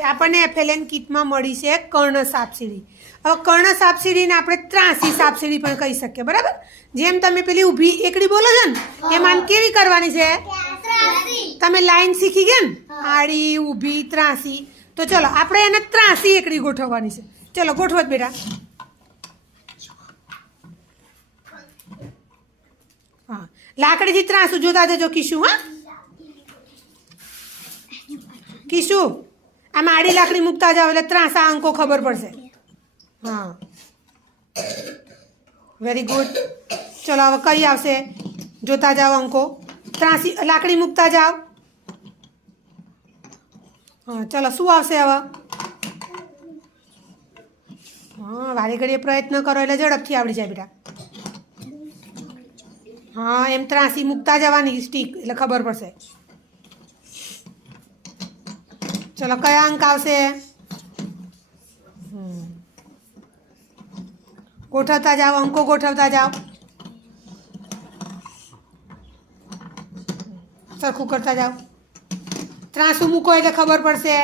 આપણને એફએલએન કિટમાં મળી છે કર્ણ સાપસીડી. હવે કર્ણ સાપસીડીને આપણે ત્રાસી સાપસીડી પણ કહી શકીએ, બરાબર. જેમ તમે પેલી ઊભી એકડી બોલો છો ને એમાં કેવી કરવાની છે? તમે લાઈન શીખી ગયા ને, આડી ઊભી ત્રાસી. તો ચલો આપણે એને ત્રાસી એકડી ગોઠવવાની છે. ચલો ગોઠવો જ બેટા. હા, લાકડીથી ત્રાસું જોતા જજો કિશુ. હા કિશુ, આમાં આડી લાકડી મૂકતા જાઓ એટલે ત્રાસા અંકો ખબર પડશે. હા, વેરી ગુડ. ચલો હવે કઈ આવશે જોતા જાઓ અંકો. ત્રાસી લાકડી મૂકતા જાઓ. હા ચલો શું આવશે હવે? હા, વારે ઘડીએ પ્રયત્ન કરો એટલે ઝડપથી આવડી જાય બેટા. હા, એમ ત્રાસી મૂકતા જવાની સ્ટીક એટલે ખબર પડશે. ચલો કયા અંક આવશે? ગોઠવતા જાઓ, અંકો ગોઠવતા જાઓ, સરખું કરતા જાઓ. ત્રાસું મૂકો એટલે ખબર પડશે.